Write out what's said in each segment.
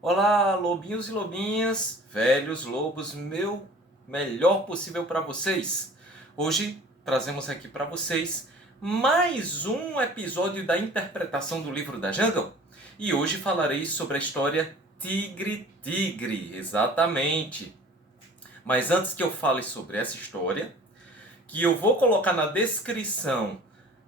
Olá, lobinhos e lobinhas, velhos lobos, meu melhor possível para vocês. Hoje trazemos aqui para vocês mais um episódio da interpretação do livro da Jungle. E hoje falarei sobre a história Tigre Tigre, exatamente. Mas antes que eu fale sobre essa história, que eu vou colocar na descrição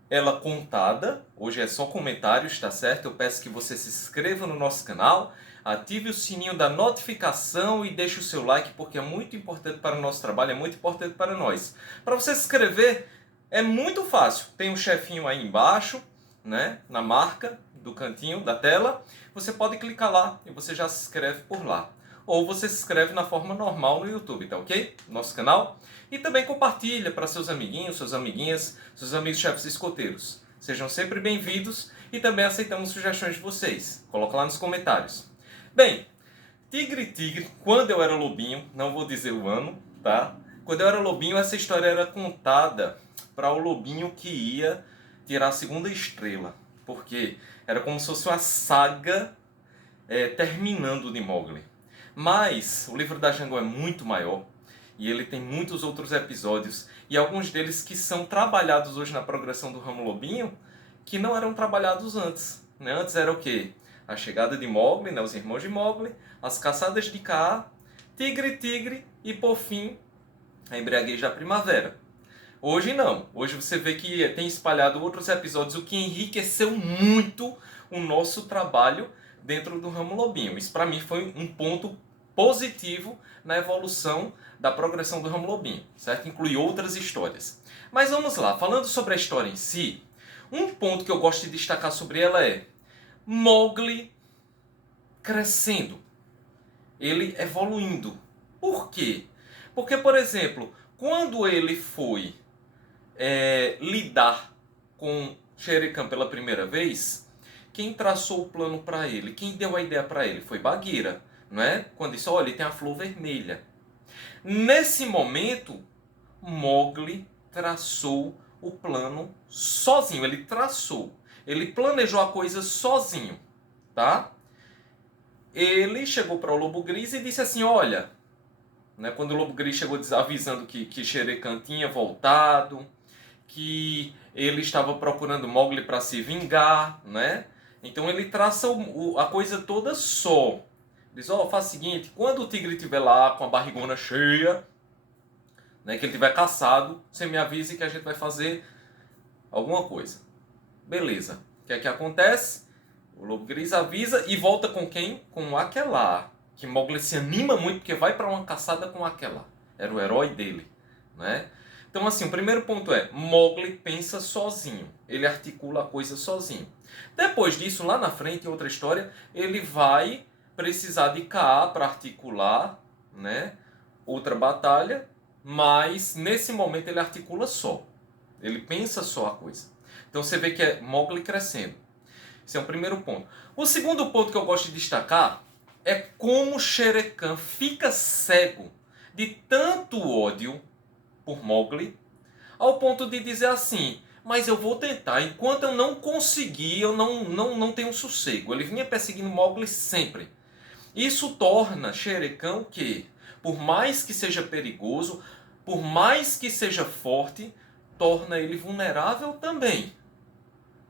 ela contada, hoje é só comentários, tá certo? Eu peço que você se inscreva no nosso canal, ative o sininho da notificação e deixe o seu like, porque é muito importante para o nosso trabalho, é muito importante para nós. Para você se inscrever, é muito fácil. Tem um chefinho aí embaixo, né, na marca do cantinho da tela. Você pode clicar lá e você já se inscreve por lá. Ou você se inscreve na forma normal no YouTube, tá ok? Nosso canal. E também compartilha para seus amiguinhos, suas amiguinhas, seus amigos chefes escoteiros. Sejam sempre bem-vindos e também aceitamos sugestões de vocês. Coloca lá nos comentários. Bem, Tigre Tigre, quando eu era lobinho, não vou dizer o ano, tá? Quando eu era lobinho, essa história era contada para o lobinho que ia tirar a segunda estrela. Porque era como se fosse uma saga terminando de Mowgli. Mas o livro da Jungle é muito maior e ele tem muitos outros episódios e alguns deles que são trabalhados hoje na progressão do Ramo Lobinho que não eram trabalhados antes. Né? Antes era o quê? A chegada de Mowgli, né? Os irmãos de Mowgli, as caçadas de Kaa, Tigre Tigre e por fim a embriaguez da primavera. Hoje não. Hoje você vê que tem espalhado outros episódios, o que enriqueceu muito o nosso trabalho dentro do Ramo Lobinho. Isso para mim foi um ponto positivo na evolução da progressão do Ramo Lobinho, certo? Inclui outras histórias. Mas vamos lá, falando sobre a história em si, um ponto que eu gosto de destacar sobre ela é Mowgli crescendo, ele evoluindo. Por quê? Porque, por exemplo, quando ele foi lidar com Shere Khan pela primeira vez, quem traçou o plano para ele, quem deu a ideia para ele foi Bagheera, não é? Quando disse, olha, ele tem a flor vermelha. Nesse momento, Mowgli traçou o plano sozinho, ele traçou, ele planejou a coisa sozinho, tá? Ele chegou para o Lobo Gris e disse assim, olha, né, quando o Lobo Gris chegou avisando que Shere Khan tinha voltado, que ele estava procurando Mowgli para se vingar, né? Então ele traça a coisa toda só. Diz, faz o seguinte, quando o tigre estiver lá com a barrigona cheia, né, que ele tiver caçado, você me avise que a gente vai fazer alguma coisa. Beleza. O que é que acontece? O Lobo Gris avisa e volta com quem? Com o Aquelar. Que Mowgli se anima muito porque vai para uma caçada com o Aquelar. Era o herói dele, né? Então, assim, o primeiro ponto é, Mowgli pensa sozinho. Ele articula a coisa sozinho. Depois disso, lá na frente, em outra história, ele vai precisar de Kaa para articular, né, outra batalha, mas nesse momento ele articula só. Ele pensa só a coisa. Então você vê que é Mowgli crescendo. Esse é o primeiro ponto. O segundo ponto que eu gosto de destacar é como Shere Khan fica cego de tanto ódio por Mowgli, ao ponto de dizer assim, mas eu vou tentar, enquanto eu não conseguir, eu não tenho sossego. Ele vinha perseguindo Mowgli sempre. Isso torna Shere Khan o quê? Por mais que seja perigoso, por mais que seja forte, torna ele vulnerável também.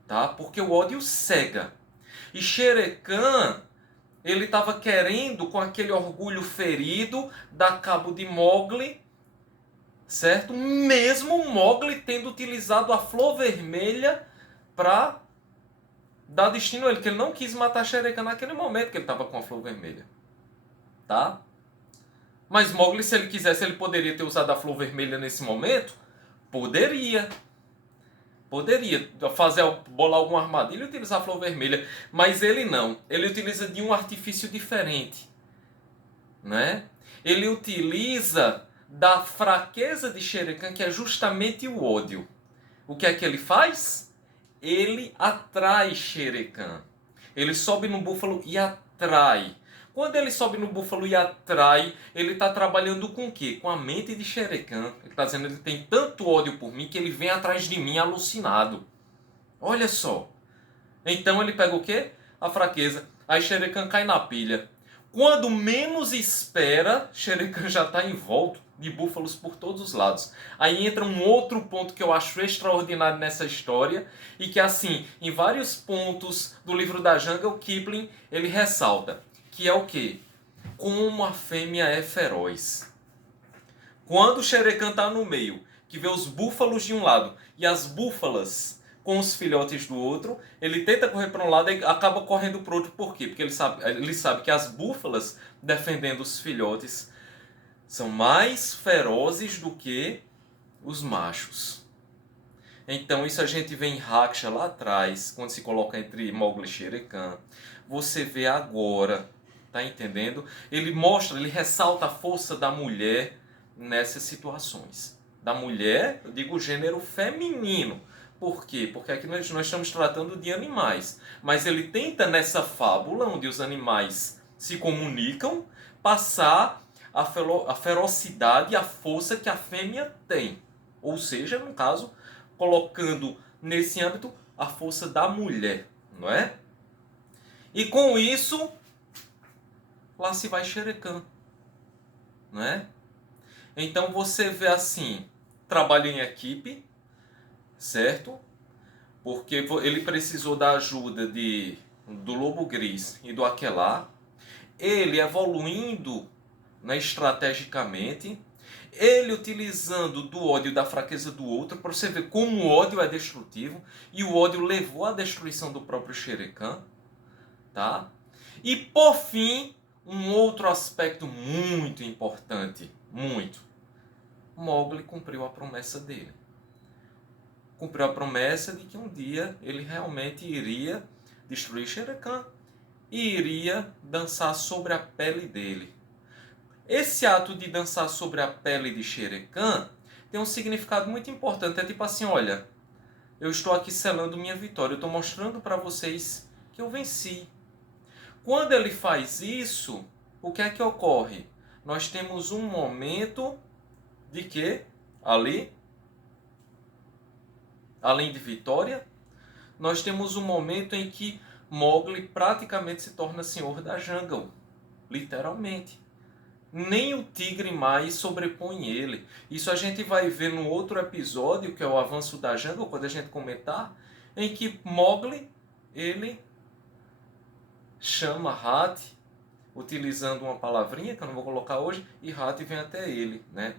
Tá? Porque o ódio cega. E Shere Khan, ele estava querendo, com aquele orgulho ferido, dar cabo de Mowgli, certo? Mesmo Mowgli tendo utilizado a flor vermelha para dar destino a ele, que ele não quis matar Shere Khan naquele momento que ele estava com a flor vermelha. Tá? Mas Mowgli, se ele quisesse, ele poderia ter usado a flor vermelha nesse momento? Poderia. Poderia bolar alguma armadilha e utilizar a flor vermelha. Mas ele não. Ele utiliza de um artifício diferente. Né? Ele utiliza da fraqueza de Shere Khan, que é justamente o ódio. O que é que ele faz? Ele atrai Shere Khan. Ele sobe no búfalo e atrai. Quando ele sobe no búfalo e atrai, ele está trabalhando com o quê? Com a mente de Shere Khan. Ele está dizendo que ele tem tanto ódio por mim que ele vem atrás de mim alucinado. Olha só. Então ele pega o quê? A fraqueza. Aí Shere Khan cai na pilha. Quando menos espera, Shere Khan já está envolto de búfalos por todos os lados. Aí entra um outro ponto que eu acho extraordinário nessa história e que, assim, em vários pontos do livro da Jungle, Kipling ele ressalta, que é o quê? Como a fêmea é feroz. Quando Shere Khan está no meio, que vê os búfalos de um lado e as búfalas com os filhotes do outro, ele tenta correr para um lado e acaba correndo para o outro. Por quê? Porque ele sabe que as búfalas, defendendo os filhotes, são mais ferozes do que os machos. Então isso a gente vê em Raksha lá atrás, quando se coloca entre Mowgli e Shere Khan. Você vê agora, tá entendendo? Ele mostra, ele ressalta a força da mulher nessas situações. Da mulher, eu digo o gênero feminino. Por quê? Porque aqui nós estamos tratando de animais. Mas ele tenta, nessa fábula, onde os animais se comunicam, passar a ferocidade e a força que a fêmea tem. Ou seja, no caso, colocando nesse âmbito a força da mulher, não é? E com isso, lá se vai Shere Khan, não é? Então você vê assim, trabalho em equipe, certo? Porque ele precisou da ajuda do Lobo Gris e do Aquelarre. Ele evoluindo, né, estrategicamente. Ele utilizando do ódio e da fraqueza do outro, para você ver como o ódio é destrutivo. E o ódio levou à destruição do próprio Shere Khan. Tá? E por fim, um outro aspecto muito importante. Muito. Mowgli cumpriu a promessa dele. Cumpriu a promessa de que um dia ele realmente iria destruir Shere Khan e iria dançar sobre a pele dele. Esse ato de dançar sobre a pele de Shere Khan tem um significado muito importante. É tipo assim, olha, eu estou aqui selando minha vitória, eu estou mostrando para vocês que eu venci. Quando ele faz isso, o que é que ocorre? Nós temos um momento de quê? Ali, além de vitória, nós temos um momento em que Mowgli praticamente se torna senhor da jungle. Literalmente. Nem o tigre mais sobrepõe ele. Isso a gente vai ver no outro episódio, que é o avanço da jungle, quando a gente comentar, em que Mowgli, ele chama Hathi, utilizando uma palavrinha que eu não vou colocar hoje, e Hathi vem até ele, né?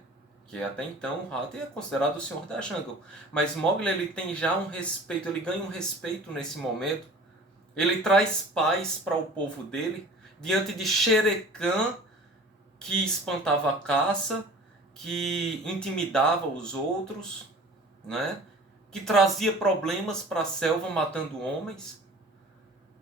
Que até então Hathi é considerado o senhor da jungle. Mas Mowgli, ele tem já um respeito, ele ganha um respeito nesse momento. Ele traz paz para o povo dele, diante de Shere Khan, que espantava a caça, que intimidava os outros, né? Que trazia problemas para a selva matando homens.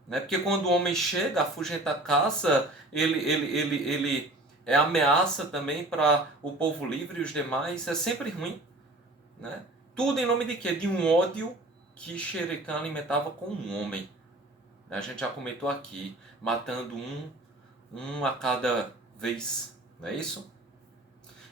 Né? Porque quando o homem chega, afugenta a caça, ele é ameaça também para o povo livre e os demais. É sempre ruim. Né? Tudo em nome de quê? De um ódio que Shere Khan alimentava com um homem. A gente já comentou aqui, matando um a cada vez, não é isso?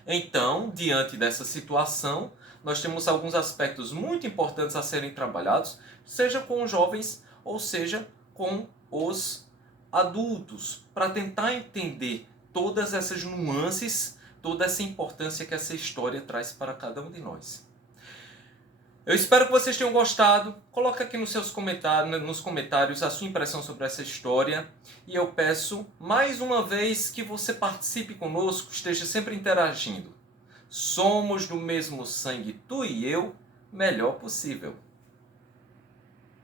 Então, diante dessa situação, nós temos alguns aspectos muito importantes a serem trabalhados, seja com os jovens ou seja com os adultos, para tentar entender todas essas nuances, toda essa importância que essa história traz para cada um de nós. Eu espero que vocês tenham gostado. Coloque aqui nos comentários a sua impressão sobre essa história. E eu peço mais uma vez que você participe conosco, esteja sempre interagindo. Somos do mesmo sangue, tu e eu, melhor possível.